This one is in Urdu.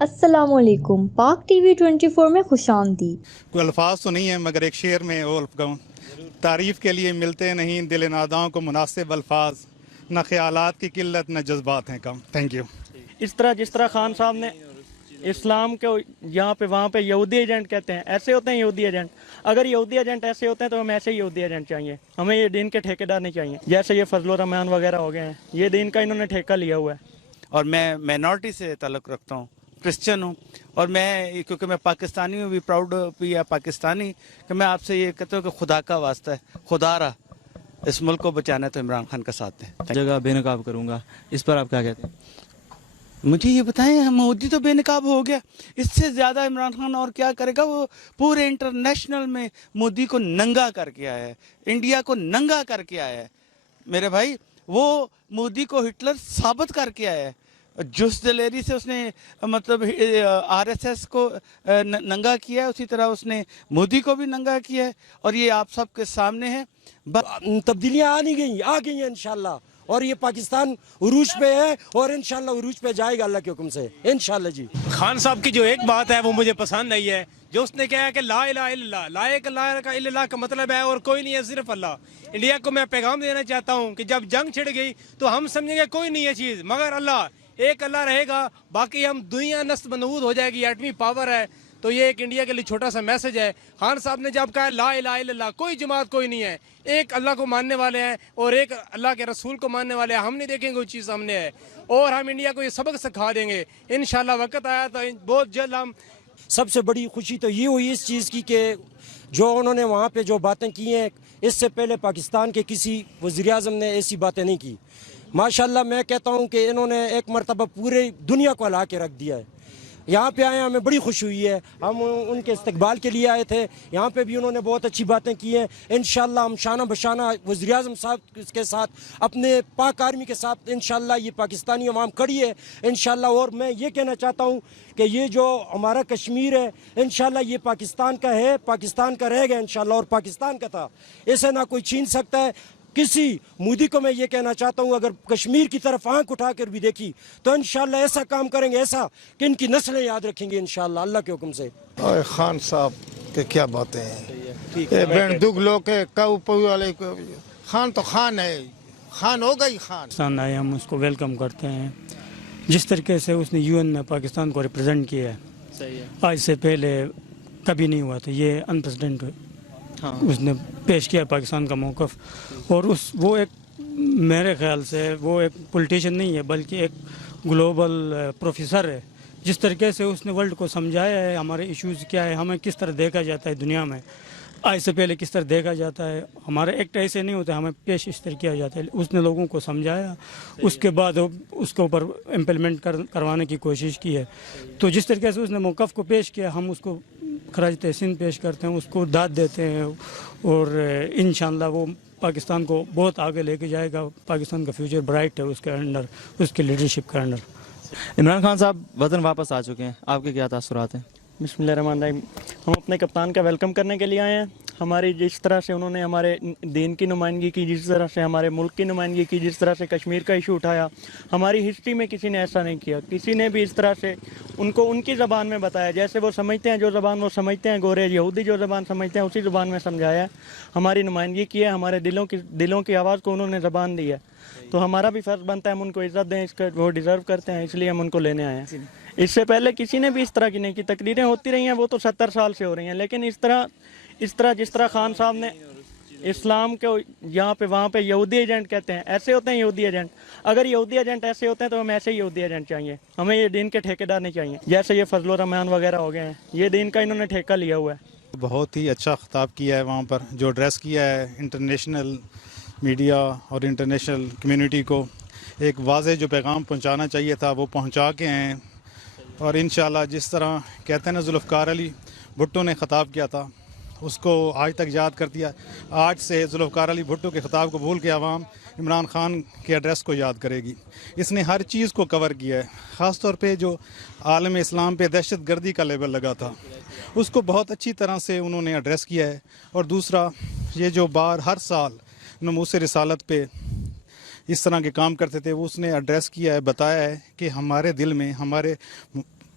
السلام علیکم، پاک ٹی وی 24 میں خوش آمدید۔ کوئی الفاظ تو نہیں ہے مگر ایک شعر میں وہ گاؤں، تعریف کے لیے ملتے نہیں دل ناداؤں کو مناسب الفاظ، نہ خیالات کی قلت نہ جذبات ہیں کم۔ Thank you. اس طرح جس طرح خان صاحب نے اسلام کو یہاں پہ وہاں پہ یہودی ایجنٹ کہتے ہیں، ایسے ہوتے ہیں یہودی ایجنٹ۔ اگر یہودی ایجنٹ ایسے ہوتے ہیں تو ہمیں ایسے ہی یہودی ایجنٹ چاہیے، ہمیں یہ دین کے ٹھیکیدار نہیں چاہیے جیسے یہ فضل الرحمان وغیرہ ہو گئے ہیں، یہ دین کا انہوں نے ٹھیکہ لیا ہوا ہے۔ اور میں مائنورٹی سے تعلق رکھتا ہوں، کرسچن ہوں، اور میں کیونکہ میں پاکستانی ہوں، بھی پراؤڈ بھی ہے پاکستانی، کہ میں آپ سے یہ کہتا ہوں کہ خدا کا واسطہ ہے، خدا را اس ملک کو بچانا ہے تو عمران خان کا ساتھ ہے۔ جگہ بے نقاب کروں گا، اس پر آپ کیا کہتے ہیں؟ مجھے یہ بتائیں، مودی تو بے نقاب ہو گیا، اس سے زیادہ عمران خان اور کیا کرے گا؟ وہ پورے انٹرنیشنل میں مودی کو ننگا کر کے آیا ہے، انڈیا کو ننگا کر کے آیا ہے میرے بھائی۔ وہ مودی کو ہٹلر ثابت کر کے آیا ہے، جس دلیری سے اس نے مطلب آر ایس ایس کو ننگا کیا ہے، اسی طرح اس نے مودی کو بھی ننگا کیا ہے، اور یہ آپ سب کے سامنے ہے۔ تبدیلیاں آ گئی ہیں انشاءاللہ، اور یہ پاکستان عروج پہ ہے اور انشاءاللہ عروج پہ جائے گا اللہ کے حکم سے انشاءاللہ جی۔ خان صاحب کی جو ایک بات ہے وہ مجھے پسند نہیں ہے، جو اس نے کہا ہے کہ لا الہ الا اللہ، لا الہ الا اللہ کا مطلب ہے اور کوئی نہیں ہے صرف اللہ۔ انڈیا کو میں پیغام دینا چاہتا ہوں کہ جب جنگ چھڑ گئی تو ہم سمجھیں گے کوئی نہیں ہے چیز مگر اللہ، ایک اللہ رہے گا، باقی ہم دنیا نست منحوس ہو جائے گی، ایٹمی پاور ہے۔ تو یہ ایک انڈیا کے لیے چھوٹا سا میسج ہے۔ خان صاحب نے جب کہا لا الہ الا اللہ، کوئی جماعت کوئی نہیں ہے، ایک اللہ کو ماننے والے ہیں اور ایک اللہ کے رسول کو ماننے والے ہیں۔ ہم نہیں دیکھیں گے وہ چیز سامنے ہے، اور ہم انڈیا کو یہ سبق سکھا دیں گے انشاءاللہ۔ وقت آیا تو بہت جلد ہم سب سے بڑی خوشی تو یہ ہوئی اس چیز کی کہ جو انہوں نے وہاں پہ جو باتیں کی ہیں، اس سے پہلے پاکستان کے کسی وزیر اعظم نے ایسی باتیں نہیں کی۔ ماشاءاللہ میں کہتا ہوں کہ انہوں نے ایک مرتبہ پورے دنیا کو ہلا کے رکھ دیا ہے۔ یہاں پہ آئے ہمیں بڑی خوشی ہوئی ہے، ہم ان کے استقبال کے لیے آئے تھے، یہاں پہ بھی انہوں نے بہت اچھی باتیں کی ہیں۔ انشاءاللہ ہم شانہ بشانہ وزیر اعظم صاحب کے ساتھ، اپنے پاک آرمی کے ساتھ انشاءاللہ یہ پاکستانی عوام کھڑی ہے انشاءاللہ۔ اور میں یہ کہنا چاہتا ہوں کہ یہ جو ہمارا کشمیر ہے انشاءاللہ یہ پاکستان کا ہے، پاکستان کا رہے گا انشاءاللہ، اور پاکستان کا تھا، اسے نہ کوئی چھین سکتا ہے۔ کسی مودی کو میں یہ کہنا چاہتا ہوں اگر کشمیر کی طرف آنکھ اٹھا کر بھی دیکھی تو انشاءاللہ ایسا کام کریں گے، ایسا کہ ان کی نسلیں یاد رکھیں گے انشاءاللہ اللہ کے حکم سے۔ اور خان صاحب کے کیا باتیں ہیں، بین دگ لوگ والے خان تو خان ہے، خان ہو گئی خان۔ پاکستان آئے، ہم اس کو ویلکم کرتے ہیں، جس طریقے سے اس نے UN میں پاکستان کو ریپرزینٹ کیا ہے، آج سے پہلے کبھی نہیں ہوا تھا، یہ انپریسیڈنٹ اس نے پیش کیا پاکستان کا موقف۔ اور وہ ایک میرے خیال سے وہ ایک پولیٹیشین نہیں ہے بلکہ ایک گلوبل پروفیسر ہے۔ جس طریقے سے اس نے ورلڈ کو سمجھایا ہے ہمارے ایشوز کیا ہے، ہمیں کس طرح دیکھا جاتا ہے دنیا میں، آج سے پہلے کس طرح دیکھا جاتا ہے، ہمارے ایکٹ ایسے نہیں ہوتے، ہمیں پیش اس طرح کیا جاتا ہے۔ اس نے لوگوں کو سمجھایا، اس کے بعد اس کے اوپر امپلیمنٹ کروانے کی کوشش کی ہے۔ تو جس طریقے سے اس نے موقف کو پیش کیا، ہم اس کو خراج تحسین پیش کرتے ہیں، اس کو داد دیتے ہیں، اور انشاءاللہ وہ پاکستان کو بہت آگے لے کے جائے گا۔ پاکستان کا فیوچر برائٹ ہے اس کے انڈر، اس کے لیڈرشپ کے انڈر۔ عمران خان صاحب وطن واپس آ چکے ہیں، آپ کے کیا تاثرات ہیں؟ بسم اللہ الرحمن الرحیم۔ ہم اپنے کپتان کا ویلکم کرنے کے لیے آئے ہیں۔ ہماری جس طرح سے انہوں نے ہمارے دین کی نمائندگی کی، جس طرح سے ہمارے ملک کی نمائندگی کی، جس طرح سے کشمیر کا ایشو اٹھایا، ہماری ہسٹری میں کسی نے ایسا نہیں کیا، کسی نے بھی اس طرح سے ان کو ان کی زبان میں بتایا، جیسے وہ سمجھتے ہیں، جو زبان وہ سمجھتے ہیں، گورے یہودی جو زبان سمجھتے ہیں اسی زبان میں سمجھایا ہے، ہماری نمائندگی کی ہے، ہمارے دلوں کی آواز کو انہوں نے زبان دی ہے۔ تو ہمارا بھی فرض بنتا ہے ہم ان کو عزت دیں، اس کا وہ ڈیزرو کرتے ہیں، اس لیے ہم ان کو لینے آئے ہیں۔ اس سے پہلے کسی نے بھی اس طرح کی نہیں کی، تقریریں ہوتی رہی ہیں، وہ تو 70 سال سے ہو رہی ہیں، لیکن اس طرح جس طرح خان صاحب نے اسلام کو یہاں پہ وہاں پہ یہودی ایجنٹ کہتے ہیں، ایسے ہوتے ہیں یہودی ایجنٹ۔ اگر یہودی ایجنٹ ایسے ہوتے ہیں تو ہمیں ایسے ہی یہودی ایجنٹ چاہیے، ہمیں یہ دین کے ٹھیکیدار نہیں چاہیے جیسے یہ فضل الرحمان وغیرہ ہو گئے ہیں، یہ دین کا انہوں نے ٹھیکہ لیا ہوا ہے۔ بہت ہی اچھا خطاب کیا ہے وہاں پر، جو ایڈریس کیا ہے انٹرنیشنل میڈیا اور انٹرنیشنل کمیونٹی کو، ایک واضح جو پیغام پہنچانا چاہیے تھا وہ پہنچا کے ہیں۔ اور انشاءاللہ جس طرح کہتے ہیں نا ذوالفقار علی بھٹو نے خطاب کیا تھا اس کو آج تک یاد کر دیا، آج سے ذوالفقار علی بھٹو کے خطاب کو بھول کے عوام عمران خان کے ایڈریس کو یاد کرے گی۔ اس نے ہر چیز کو کور کیا ہے، خاص طور پہ جو عالم اسلام پہ دہشت گردی کا لیبل لگا تھا اس کو بہت اچھی طرح سے انہوں نے ایڈریس کیا ہے۔ اور دوسرا یہ جو ہر سال نموس رسالت پہ اس طرح کے کام کرتے تھے وہ اس نے ایڈریس کیا ہے، بتایا ہے کہ ہمارے دل میں، ہمارے